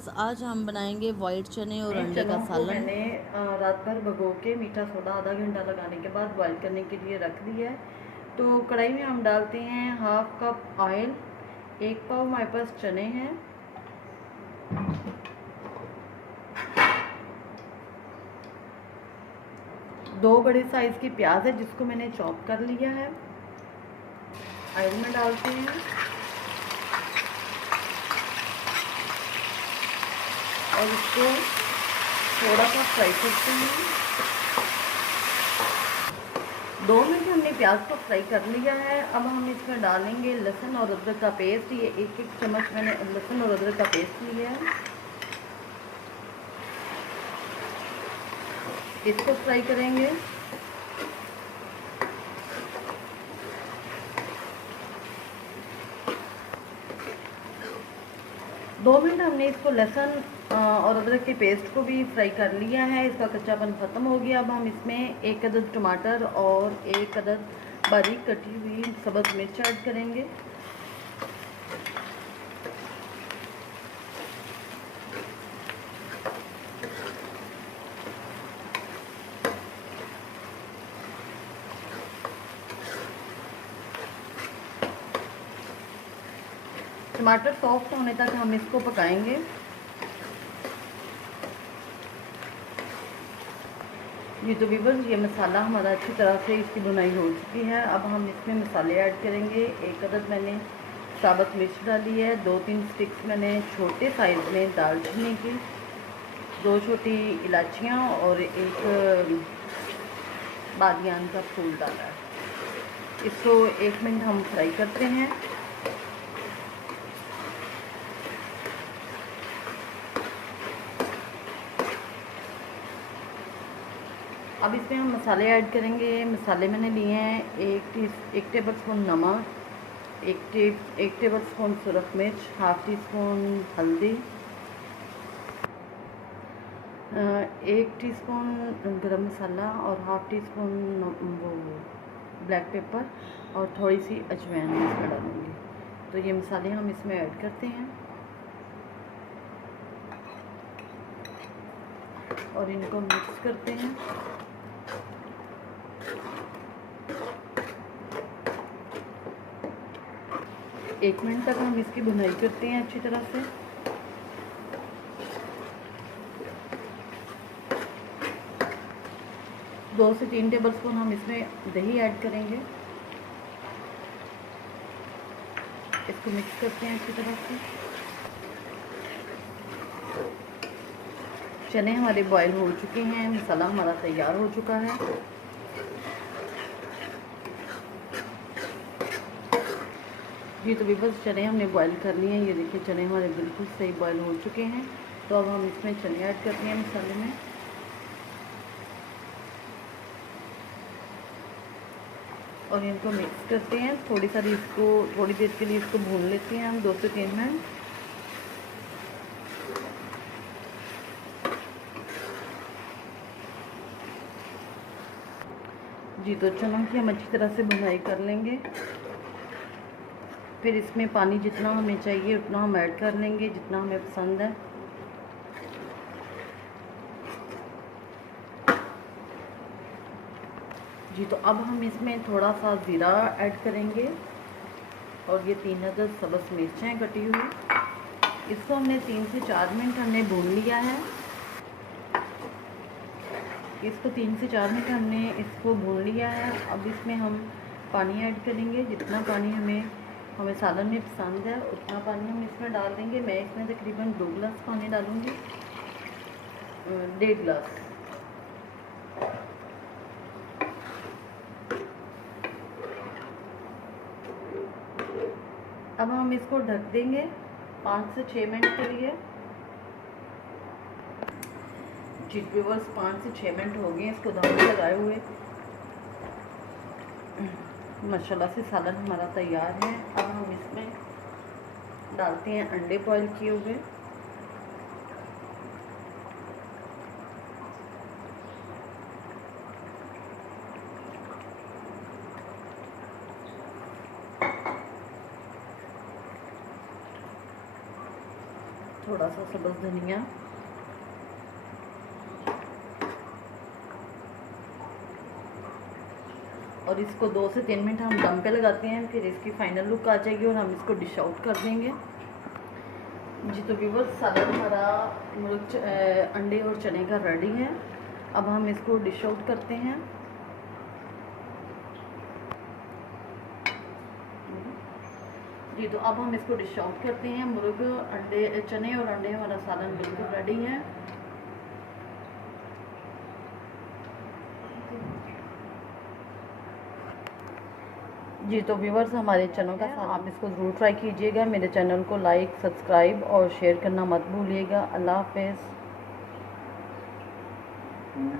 Viewers, आज हम बनाएंगे वाइट चने और अंडे का चनों को सालन। मैंने रात भर भिगो के मीठा सोडा आधा घंटा लगाने के बाद बॉईल करने के लिए रख दिया है। तो कढ़ाई में हम डालते हैं हाफ कप ऑयल। 1 पाव हमारे पास चने हैं। दो बड़े साइज की प्याज है जिसको मैंने चॉप कर लिया है। ऑयल में डालते हैं और इसको थोड़ा सा फ्राई करते हैं। 2 मिनट हमने प्याज को फ्राई कर लिया है। अब हम इसमें डालेंगे लहसुन और अदरक का पेस्ट। ये 1-1 चम्मच मैंने लहसुन और अदरक का पेस्ट लिया है। इसको फ्राई करेंगे। दो मिनट हमने इसको लहसुन और अदरक के पेस्ट को भी फ्राई कर लिया है। इसका कच्चापन ख़त्म हो गया। अब हम इसमें 1 अदद टमाटर और 1 अदद बारीक कटी हुई सब्ज़ मिर्च ऐड करेंगे। टमाटर सॉफ्ट होने तक हम इसको पकाएंगे। ये तो व्यूअर्स, ये मसाला हमारा अच्छी तरह से इसकी बुनाई हो चुकी है। अब हम इसमें मसाले ऐड करेंगे। 1 अदद मैंने साबुत मिर्च डाली है। 2-3 स्टिक्स मैंने छोटे साइज़ में दालचीनी की, 2 छोटी इलायचियाँ और 1 बादियान का फूल डाला है। इसको 1 मिनट हम फ्राई करते हैं। अब इसमें हम मसाले ऐड करेंगे। मसाले मैंने लिए हैं 1 टेबल स्पून नमक, 1 टेबल स्पून सुरख मिर्च, हाफ़ टी स्पून हल्दी, 1 टीस्पून गरम मसाला और हाफ़ टी स्पून वो ब्लैक पेपर और थोड़ी सी अजवाइन इसमें डालूँगी। तो ये मसाले हम इसमें ऐड करते हैं और इनको मिक्स करते हैं। एक मिनट तक हम इसकी भुनाई करते हैं अच्छी तरह से। दो से 3 टेबल स्पून हम इसमें दही ऐड करेंगे। इसको मिक्स करते हैं अच्छी तरह से। चने हमारे बॉईल हो चुके हैं। मसाला हमारा तैयार हो चुका है। ये तो बस चने हमने बॉईल कर लिए हैं। ये देखिए चने हमारे बिल्कुल सही बॉईल हो चुके हैं। तो अब हम इसमें चने ऐड करते हैं मसाले में और इनको मिक्स करते हैं। थोड़ी देर के लिए इसको भून लेते हैं हम 2 से 3 मिनट। जी तो चनों की हम अच्छी तरह से भुनाई कर लेंगे। फिर इसमें पानी जितना हमें चाहिए उतना हम ऐड कर लेंगे, जितना हमें पसंद है। जी तो अब हम इसमें थोड़ा सा ज़ीरा ऐड करेंगे और ये 3 अदद सब्ज़ मिर्चें कटी हुई। इसको हमने 3 से 4 मिनट हमने भून लिया है। इसको 3 से 4 मिनट हमने इसको भून लिया है। अब इसमें हम पानी ऐड करेंगे। जितना पानी हमें सालन में पसंद है उतना पानी हम इसमें डाल देंगे। मैं इसमें तकरीबन 2 गिलास पानी डालूँगी, 1.5 गिलास। अब हम इसको ढक देंगे 5 से 6 मिनट के लिए। जी व्यूअर्स, 5 से 6 मिनट हो गए इसको दम लगाए हुए। माशाल्लाह से सालन हमारा तैयार है। अब हम इसमें डालते हैं अंडे बॉईल किए हुए। थोड़ा सा सब्ज़ धनिया, और इसको 2 से 3 मिनट हम दम पे लगाते हैं। फिर इसकी फाइनल लुक आ जाएगी और हम इसको डिश आउट कर देंगे। जी तो व्यूअर्स, सलाद हमारा अंडे और चने का रेडी है। अब हम इसको डिश आउट करते हैं। जी तो अब हम इसको डिश आउट करते हैं। चने और अंडे हमारा सालन बिल्कुल रेडी है। जी तो व्यूअर्स, हमारे चनों का आप इसको ज़रूर ट्राई कीजिएगा। मेरे चैनल को लाइक, सब्सक्राइब और शेयर करना मत भूलिएगा। अल्लाह हाफ़िज़।